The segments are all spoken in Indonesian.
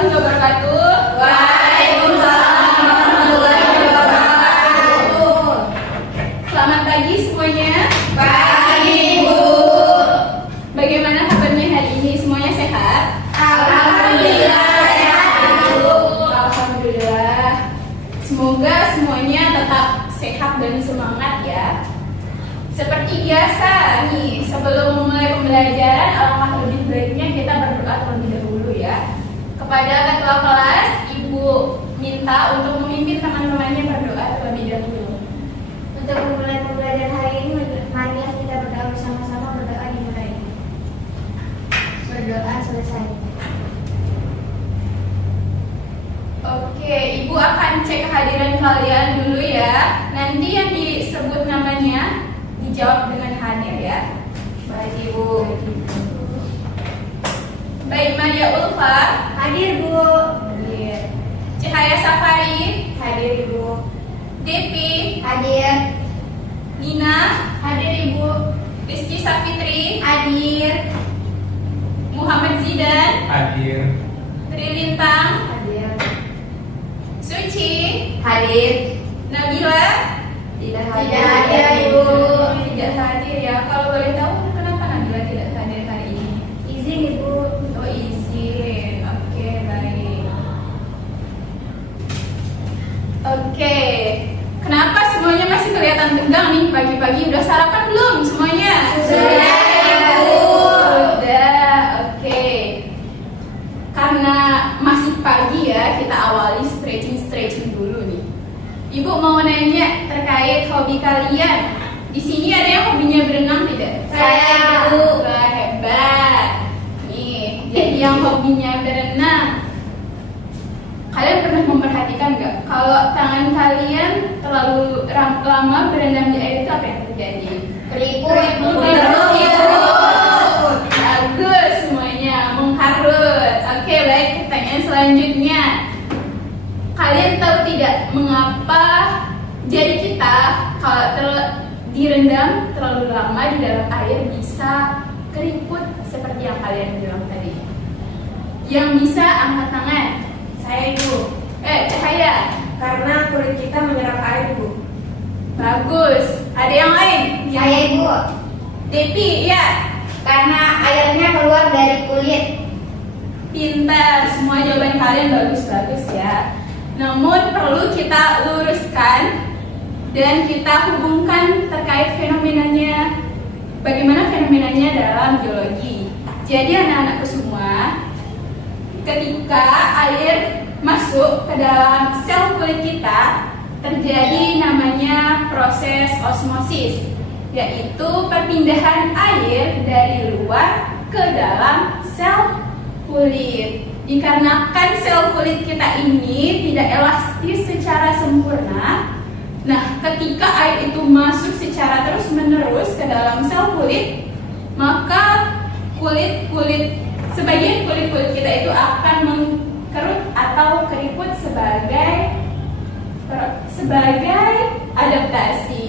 warahmatullahi wabarakatuh. Waalaikumsalam warahmatullahi wabarakatuh. Selamat pagi semuanya. Pagi, Bu. Bagaimana kabarnya hari ini? Semuanya sehat? Alhamdulillah sehat, Bu. Alhamdulillah. Semoga semuanya tetap sehat dan semangat ya. Seperti biasa nih, sebelum memulai pembelajaran, alangkah lebih baiknya kita berdoa terlebih dahulu ya. Kepada ketua kelas, Ibu minta untuk memimpin teman-temannya berdoa terlebih dahulu. Untuk memulai pembelajaran hari ini, mari kita berdoa bersama-sama. Berdoa dimulai. Berdoa selesai. Oke, Ibu akan cek kehadiran kalian dulu ya. Nanti yang disebut namanya dijawab dengan hadir ya. Baik Ibu. Baik, Maria Ulfa. Hadir, Bu. Hadir. Cahaya Safari. Hadir, Ibu. Depi. Hadir. Nina. Hadir, Ibu. Rizky Safitri. Hadir. Muhammad Zidan. Hadir. Tri Lintang. Hadir. Suci. Hadir. Nabila. Tidak Tidak hadir, Ibu. Tidak hadir ya. Kalau boleh tahu kenapa Nabila tidak hadir hari ini? Izin, Ibu. Oh, izin. Oke, baik. Oke. Kenapa semuanya masih kelihatan tegang nih? Pagi-pagi udah sarapan belum semuanya? Sudah, Ibu. Sudah. Oke. Karena masih pagi ya, kita awali stretching dulu nih. Ibu mau nanya terkait hobi kalian. Di sini ada yang hobinya berenang tidak? Saya, Bu. Wah, hebat. Nih, jadi yang hobinya berenang. Kalian pernah memperhatikan nggak kalau tangan kalian terlalu lama berendam di air itu apa yang terjadi? Keriput. Keriput, Ibu. Bagus semuanya, mengkarut. Oke, baik, pertanyaan selanjutnya. Kalian tahu tidak mengapa jari kita kalau direndam terlalu lama di dalam air bisa keriput seperti yang kalian bilang tadi? Yang bisa angkat tangan. Saya, Ibu. Cahaya. Karena kulit kita menyerap air, Bu. Bagus. Ada yang lain? Saya, Ibu. Depi, ya. Karena airnya keluar dari kulit. Pintar. Semua jawaban kalian bagus-bagus ya. Namun perlu kita luruskan dan kita hubungkan terkait fenomenanya. Bagaimana fenomenanya dalam biologi. Jadi anak-anakku semua, ketika air masuk ke dalam sel kulit kita, terjadi namanya proses osmosis, yaitu perpindahan air dari luar ke dalam sel kulit. Dikarenakan sel kulit kita ini tidak elastis secara sempurna, nah ketika air itu masuk secara terus-menerus ke dalam sel kulit, maka sebagian kulit kita itu akan mengkerut atau keriput sebagai adaptasi.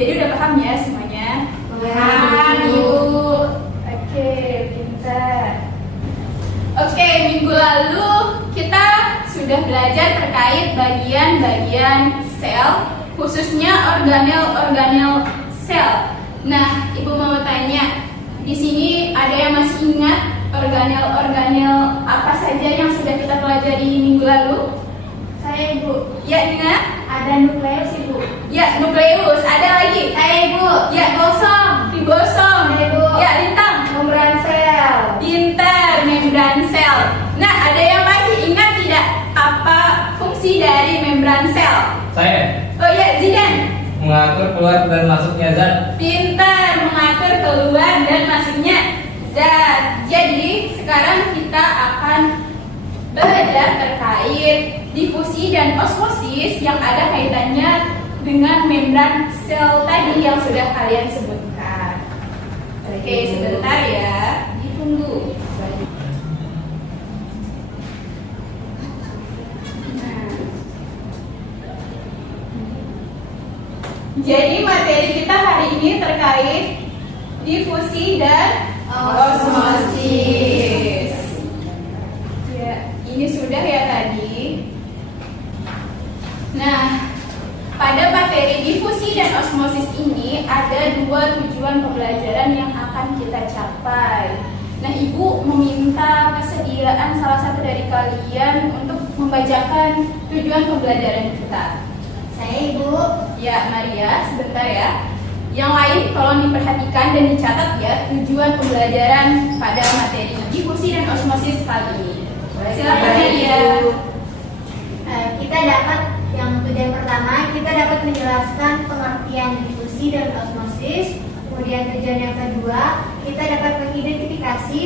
Jadi udah paham ya semuanya? Paham, Ibu. Oke, pintar. Oke, minggu lalu kita sudah belajar terkait bagian-bagian sel, khususnya organel sel. Nah, Ibu mau tanya, di sini ada yang masih ingat organel apa saja yang sudah kita pelajari minggu lalu? Saya, Ibu. Ya, Nina? Ada nukleus, Ibu. Ya, nukleus. Ada lagi? Saya, Ibu. Ya, ribosom. Saya, Ibu. Ya, Lintang. Membran sel. Pintar, membran sel. Nah, ada yang masih ingat tidak apa fungsi dari membran sel? Saya Oh ya, Zidan. mengatur keluar dan masuknya zat. Pintar, mengatur keluar dan masuknya zat. Jadi, sekarang kita akan belajar terkait difusi dan osmosis yang ada kaitannya dengan membran sel tadi yang sudah kalian sebutkan. Oke, sebentar ya. Ditunggu. Jadi materi kita hari ini terkait difusi dan osmosis. Ya, ini Ini sudah ya tadi. Nah, pada materi difusi dan osmosis ini ada dua tujuan pembelajaran yang akan kita capai. Nah, Ibu meminta kesediaan salah satu dari kalian untuk membacakan tujuan pembelajaran kita. Saya Ibu. Ya, Maria, sebentar ya. Yang lain tolong diperhatikan dan dicatat ya tujuan pembelajaran pada materi difusi dan osmosis kali ini. Silakan Maria. Kita dapat yang tujuan pertama, kita dapat menjelaskan pengertian difusi dan osmosis. Kemudian tujuan yang kedua, kita dapat mengidentifikasi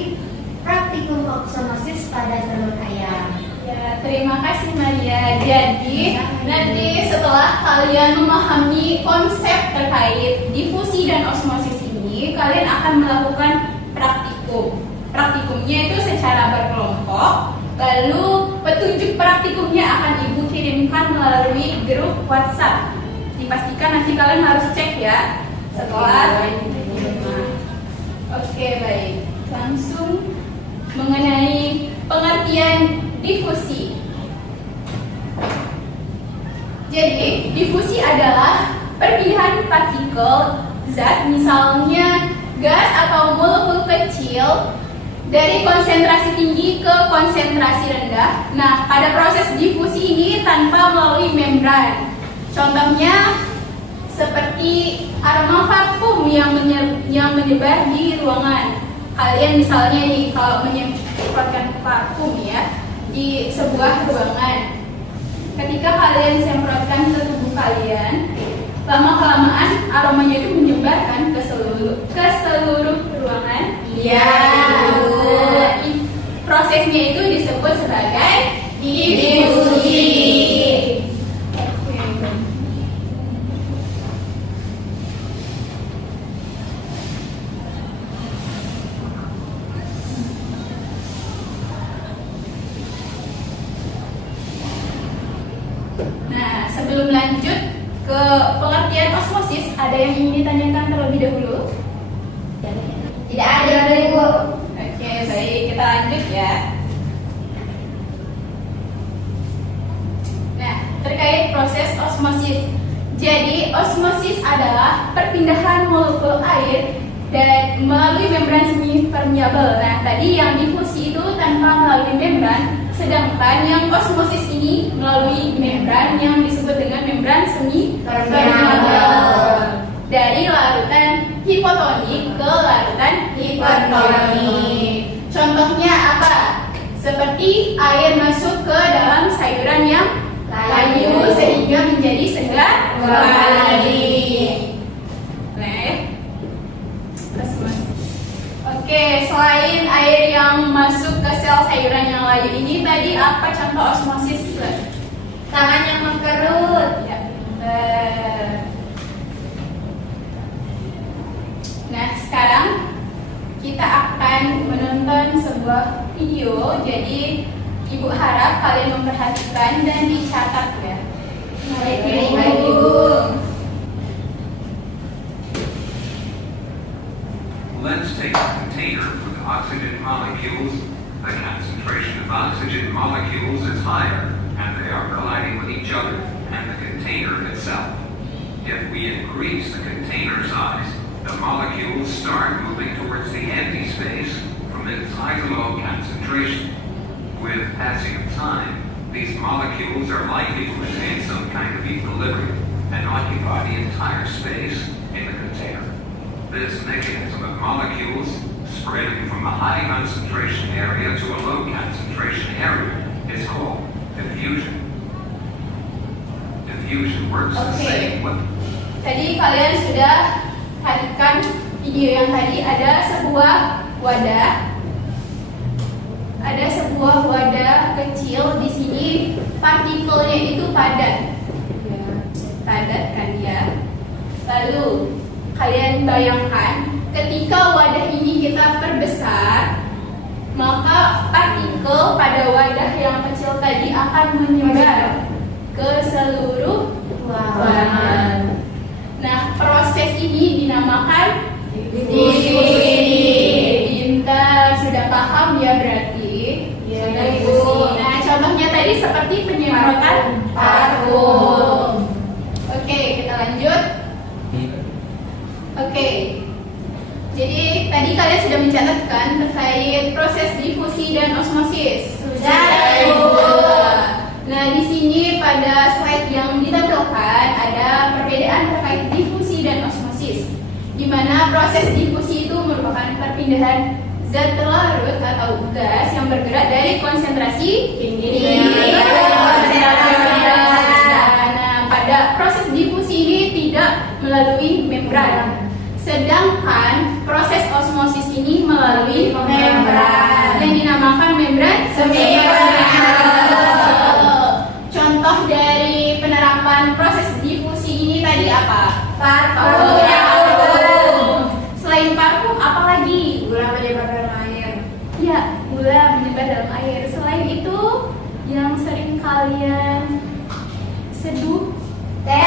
praktikum osmosis pada telur ayam. Ya, terima kasih Maria. Jadi nanti setelah kalian memahami konsep terkait difusi dan osmosis ini, kalian akan melakukan praktikum. Praktikumnya itu secara berkelompok. Lalu petunjuk praktikumnya akan Ibu kirimkan melalui grup WhatsApp. Dipastikan nanti kalian harus cek ya setelah di rumah. Oke, baik. Langsung mengenai pengertian difusi. Jadi, difusi adalah perpindahan partikel zat, misalnya gas atau molekul kecil, dari konsentrasi tinggi ke konsentrasi rendah. Nah, pada proses difusi ini tanpa melalui membran. Contohnya seperti aroma parfum yang menyebar di ruangan. Kalian misalnya nih kalau menyemprotkan parfum ya di sebuah ruangan. Ketika kalian semprotkan ke tubuh kalian, lama-kelamaan aromanya itu menyebarkan ke seluruh ruangan. Iya. Prosesnya itu disebut sebagai difusi. Nah, sebelum lanjut ke pengertian osmosis, ada yang ingin ditanyakan terlebih dahulu? Tidak ada Ibu. Oke, baik, kita lanjut ya. Nah, terkait proses osmosis. Jadi, osmosis adalah perpindahan molekul air dan melalui membran semi permeabel. Nah, tadi yang difusi itu tanpa melalui membran, sedangkan yang osmosis ini melalui membran yang disebut dengan membran semi permeabel. Dari larutan hipotonik ke larutan hipertonik. Contohnya apa? Seperti air masuk ke dalam sayuran yang layu sehingga menjadi segar kembali. Oke, selain air yang masuk ke sel sayuran yang layu ini, tadi apa contoh osmosis? Tangan yang mengkerut. Ya, nah, sekarang kita akan menonton sebuah video. Jadi, Ibu harap kalian memperhatikan dan dicatat ya. Baik, Ibu. Let's take a container with oxygen molecules. The concentration of oxygen molecules is higher, and they are colliding with each other and the container itself. If we increase the container size, the molecules start moving towards the empty space from its high to low concentration. With passing of time, these molecules are likely to attain some kind of equilibrium and occupy the entire space in the container. This mechanism of molecules spreading from a high concentration area to a low concentration area is called diffusion. Diffusion works the same way. Tadi kalian sudah perhatikan video yang tadi, ada sebuah wadah. Ada sebuah wadah kecil di sini, partikelnya itu padat. Padat kan ya. Lalu kalian bayangkan ketika wadah ini kita perbesar, maka partikel pada wadah yang kecil tadi akan menyebar ke seluruh ruangan. Nah, proses ini dinamakan difusi. Pintar, sudah paham ya berarti? Iya, Sudah difusi. Nah, mirip seperti penyemprotan parfum. Oke, kita lanjut. Oke. Jadi tadi kalian sudah mencatatkan terkait proses difusi dan osmosis. Nah, di sini pada slide yang ditampilkan ada perbedaan terkait difusi dan osmosis, di mana proses difusi itu merupakan perpindahan zat larut atau gas yang bergerak dari konsentrasi tinggi ke konsentrasi rendah. Nah, pada proses difusi ini tidak melalui membran, sedangkan proses osmosis ini melalui membran yang dinamakan membran semipermeabel. Contoh dari penerapan proses difusi ini tadi apa? Parfum. Selain parfum, apa lagi? Gula menyebar dalam air. Ya, gula menyebar dalam air. Selain itu, yang sering kalian seduh, teh,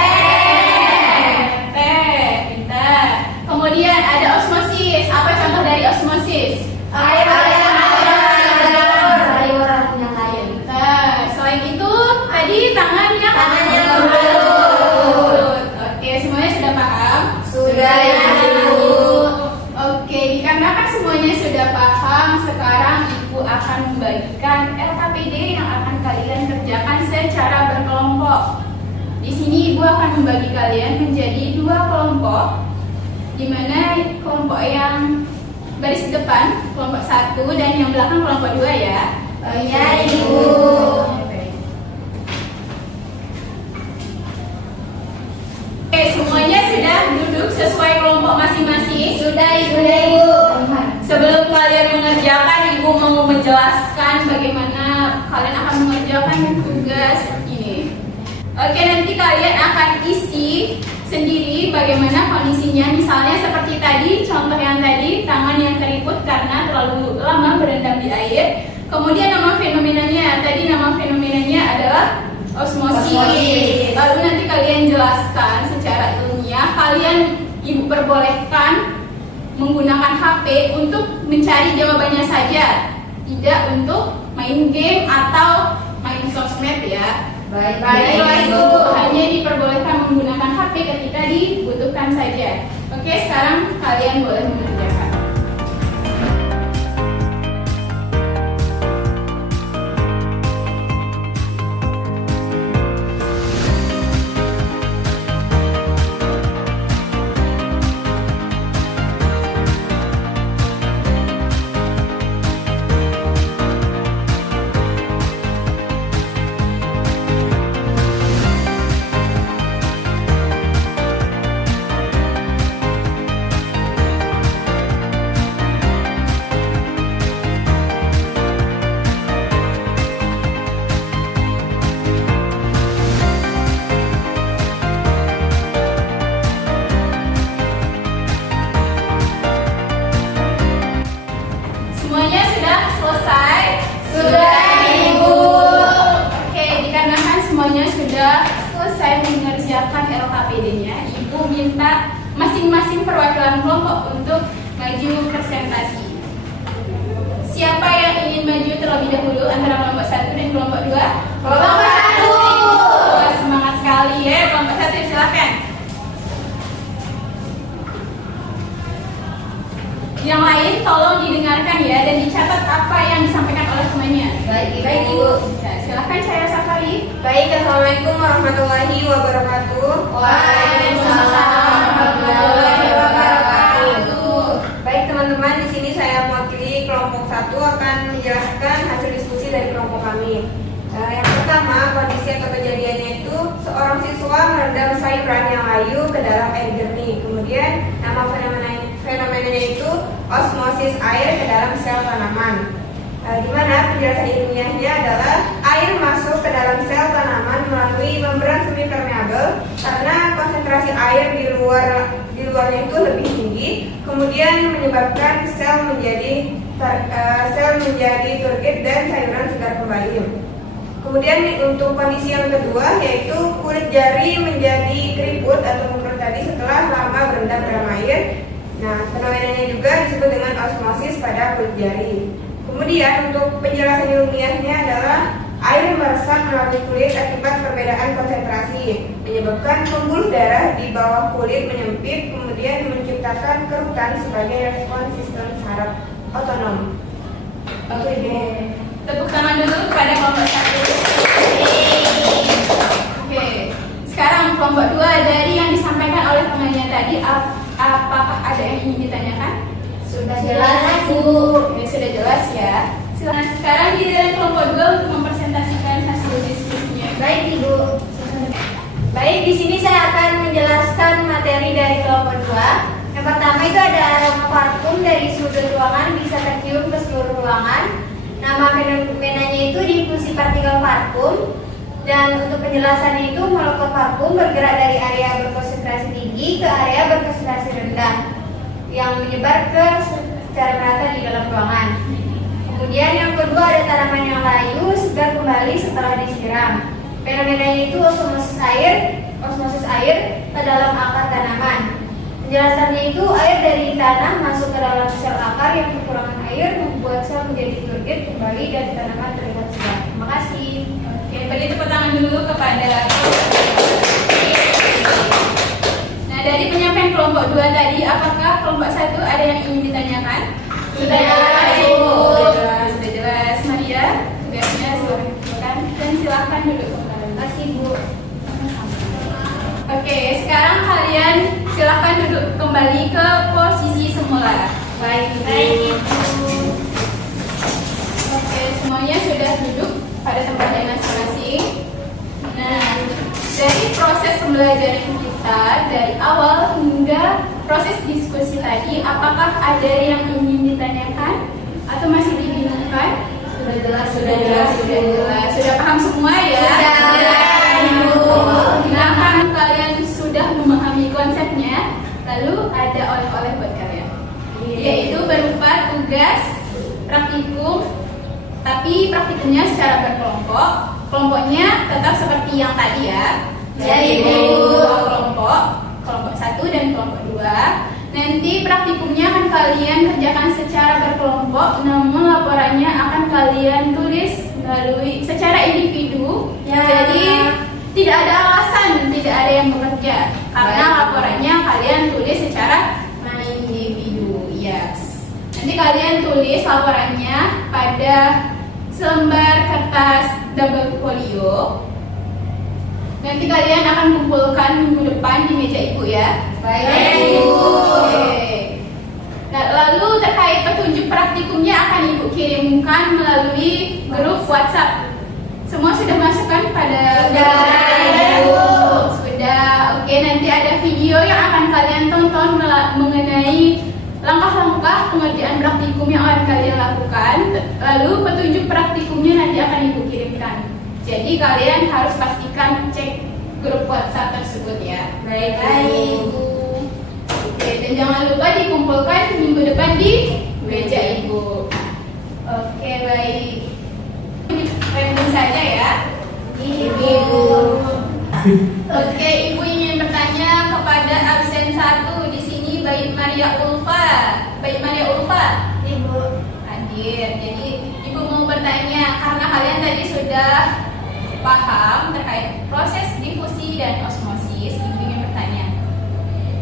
pintar. Kemudian ada osmosis. Apa contoh dari osmosis? Sayuran yang lain. Pintar. Selain itu, tadi tangan yang Tangan yang lembut. Oke, semuanya sudah paham? Sudah, Ibu. Oke, dikarenakan semuanya sudah paham, sekarang Ibu akan membagikan LKPD yang akan kalian kerjakan secara berkelompok. Di sini Ibu akan membagi kalian menjadi 2 kelompok, di mana kelompok yang baris depan kelompok 1 dan yang belakang kelompok 2 ya. Iya, Ibu. Oke, semuanya sudah duduk sesuai kelompok masing-masing. Sudah, Ibu. Sebelum kalian mengerjakan, Ibu mau menjelaskan bagaimana kalian akan mengerjakan tugas ini. Oke, nanti kalian akan isi sendiri bagaimana kondisinya. Misalnya seperti tadi, contoh yang tadi, tangan yang keriput karena terlalu lama berendam di air. Kemudian nama fenomenanya, tadi nama fenomenanya adalah osmosis. Lalu nanti kalian jelaskan secara ilmiah. Kalian Ibu perbolehkan menggunakan HP untuk mencari jawabannya saja, tidak untuk main game atau main sosmed ya. Baik, Ibu hanya diperbolehkan menggunakan HP ketika dibutuhkan saja. Oke, sekarang kalian boleh mengerjakan. Semuanya sudah selesai? Sudah, Ibu. Oke, dikarenakan semuanya sudah selesai mengerjakan LKPD-nya, Ibu minta masing-masing perwakilan kelompok untuk maju presentasi. Siapa yang ingin maju terlebih dahulu antara kelompok 1 dan kelompok 2? Kelompok 1. Wah, semangat sekali ya, kelompok 1 silakan. Yang lain tolong didengarkan ya dan dicatat apa yang disampaikan oleh temannya. Baik, Ibu. Ya, silakan saya Safari. Baik, Assalamualaikum warahmatullahi wabarakatuh. Waalaikumsalam warahmatullahi wabarakatuh. Baik teman-teman, di sini saya mewakili kelompok 1 akan menjelaskan hasil diskusi dari kelompok kami. Yang pertama, kondisi atau kejadiannya itu seorang siswa merendam sayuran yang layu ke dalam air jernih. Kemudian nama fenomenanya itu osmosis air ke dalam sel tanaman. Di mana penjelasan ilmiahnya adalah air masuk ke dalam sel tanaman melalui membran semipermeabel karena konsentrasi air di luarnya itu lebih tinggi, kemudian menyebabkan sel menjadi turgid dan sayuran segar kembali. Kemudian untuk kondisi yang kedua yaitu kulit jari menjadi keriput atau mengkerut tadi setelah lama berendam dalam air. Nah, fenomenanya juga disebut dengan osmosis pada kulit jari. Kemudian untuk penjelasan ilmiahnya adalah air meresap melalui kulit akibat perbedaan konsentrasi, menyebabkan pembuluh darah di bawah kulit menyempit, kemudian menciptakan kerutan sebagai respon sistem saraf otonom. Oke. Tepuk tangan dulu kepada kelompok 1. Oke. Sekarang kelompok 2 dari yang disampaikan oleh penanya tadi, apakah ada yang ingin ditanyakan? Sudah jelas, Bu. Ini sudah jelas ya. Silakan sekarang giliran kelompok 2 untuk mempresentasikan hasil diskusinya. Baik, Ibu. Baik, di sini saya akan menjelaskan materi dari kelompok 2. Yang pertama itu ada aroma parfum dari sudut ruangan bisa tercium ke seluruh ruangan. Nama fenomenanya itu difusi partikel parfum. Dan untuk penjelasannya itu molekul parfum bergerak dari area berkonsentrasi tinggi ke area berkonsentrasi rendah yang menyebar secara merata di dalam ruangan. Kemudian yang kedua ada tanaman yang layu segar kembali setelah disiram. Fenomenanya itu osmosis air ke dalam akar tanaman. Penjelasannya itu air dari tanah masuk ke dalam sel akar yang kekurangan air membuat sel menjadi turgid kembali dan tanaman terlihat segar. Terima kasih. Oke, beri tepuk tangan dulu kepada. Nah, dari penyampaian kelompok 2 tadi, apakah kelompok 1 ada yang ingin ditanyakan? Sudah jelas, Bu. Bu. Sudah jelas. Maria, tugasnya silakan dan silakan duduk kembali. Terima kasih, Bu. Oke, sekarang kalian silakan duduk kembali ke posisi semula. Baik, Ibu. Oke, semuanya sudah duduk pada tempatnya masing-masing. Nah, dari proses pembelajaran kita dari awal hingga proses diskusi tadi, apakah ada yang ingin ditanyakan atau masih dibingungkan? Sudah jelas, Sudah paham semua ya? Sudah, Ibu. Nah, kan kalian sudah memahami konsepnya, lalu ada oleh-oleh buat kalian, yaitu berupa tugas praktikum, tapi praktikumnya secara berkelompok. Kelompoknya tetap seperti yang tadi ya. Jadi dua kelompok 1 dan kelompok 2. Nanti praktikumnya akan kalian kerjakan secara berkelompok, namun laporannya akan kalian tulis melalui secara individu. Ya. Jadi tidak ada alasan tidak ada yang bekerja karena laporannya kalian tulis secara individu. Yes. Nanti kalian tulis laporannya pada selembar kertas double folio. Nanti kalian akan kumpulkan minggu depan di meja ibu ya. Baik, Ibu. Oke. Nah, lalu terkait petunjuk praktikumnya akan ibu kirimkan melalui grup WhatsApp. Semua sudah masuk kan pada Sudah, Ibu. Sudah. Oke, nanti ada video yang akan kalian tonton mengenai langkah-langkah pengerjaan praktikum yang akan kalian lakukan. Lalu petunjuk praktikumnya nanti akan ibu kirimkan. Jadi kalian harus pastikan cek grup WhatsApp tersebut ya. Baik, Ibu. Oke, dan jangan lupa dikumpulkan minggu depan di meja ibu. Oke, baik. Random saja ya. Ibu. Oke, ibu ingin bertanya kepada absen 1 di sini, Baik Maria Ulfa. Baik Maria Ulfa. Ibu. Hadir. Jadi ibu mau bertanya karena kalian tadi sudah paham terkait proses difusi dan osmosis. Ibu ingin bertanya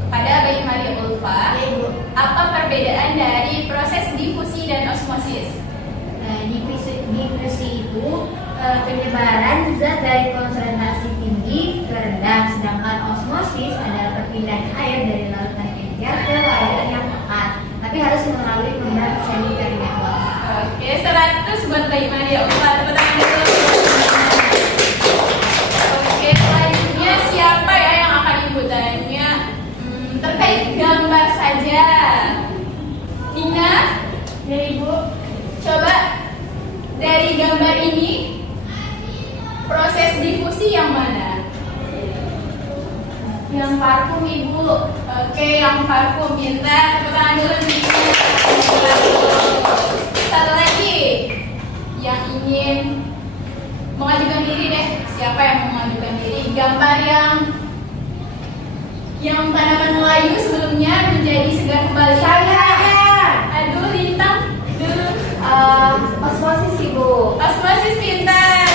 kepada Baik Maria Ulfa, Ibu. apa perbedaan dari proses difusi dan osmosis? Nah, difusi itu penyebaran zat dari konsentrasi tinggi ke rendah, sedangkan osmosis adalah perpindahan air dari lautan encer ke lautan yang pekat, tapi harus melalui membran sanitary network. Oke, 100 buat Baik Maria Ulfa. Tepuk tangan dulu. Oke, selanjutnya siapa ya yang akan ibu tanya? Terkait gambar saja. Nina, Ya, Ibu. coba dari gambar ini proses difusi yang mana? Yang parfum ibu. Oke, yang parfum. Pintar. Tepuk tangan dulu nih. Satu lagi yang ingin mengajukan diri deh. Siapa yang mau mengajukan diri? Gambar yang tanaman Melayu sebelumnya menjadi segar kembali. Saya. Aduh, Lintang dulu. Osmosis, Ibu. Osmosis pintar.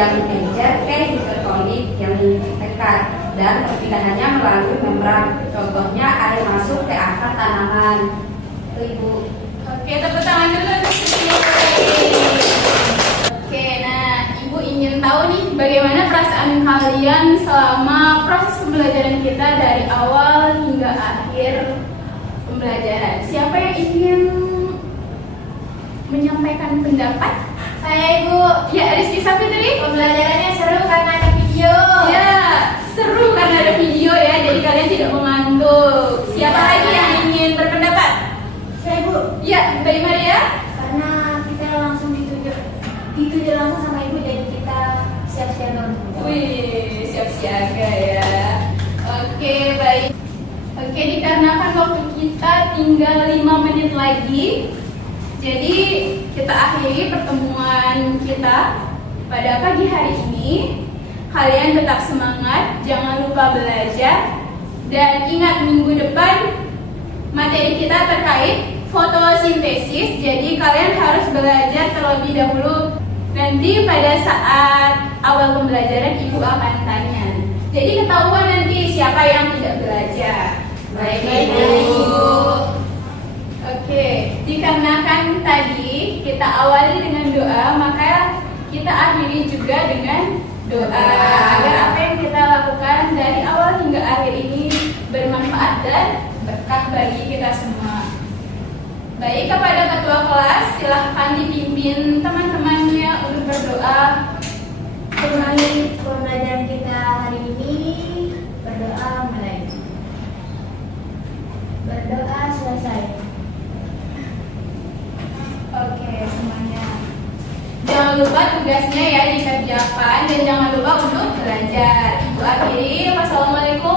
yang encer ke hidroponik yang dekat dan perpindahannya melalui membran. Contohnya air masuk ke akar tanaman. Itu Ibu. Oke, tepuk tangan dulu untuk Siti. Oke, nah Ibu ingin tahu nih bagaimana perasaan kalian selama proses pembelajaran kita dari awal hingga akhir pembelajaran. Siapa yang ingin menyampaikan pendapat? Saya Ibu. Ya, Rizky Sapitri. Pembelajarannya seru karena ada video. Ya, seru karena ada video ya, jadi kalian tidak mengantuk. Siapa lagi yang ingin berpendapat? Saya Ibu. Ya, Mbak Maria. Karena kita langsung dituju langsung sama Ibu, jadi kita siap-siap untuk Wih, siap siaga ya. Oke, baik. Oke, dikarenakan waktu kita tinggal 5 menit lagi, jadi kita akhiri pertemuan kita pada pagi hari ini. Kalian tetap semangat, jangan lupa belajar, dan ingat minggu depan materi kita terkait fotosintesis. Jadi kalian harus belajar terlebih dahulu. Nanti pada saat awal pembelajaran Ibu akan tanya. Jadi ketahuan nanti siapa yang tidak belajar. Baik, Ibu. Oke, dikarenakan tadi kita awali dengan doa, maka kita akhiri juga dengan doa agar apa yang kita lakukan dari awal hingga akhir ini bermanfaat dan berkah bagi kita semua. Baik, kepada ketua kelas silahkan dipimpin teman-temannya untuk berdoa. Kembali pembelajaran kita hari ini. Berdoa mulai. Berdoa selesai. Oke, semuanya. Jangan lupa tugasnya ya dikerjakan dan jangan lupa untuk belajar. Ibu akhiri. Wassalamualaikum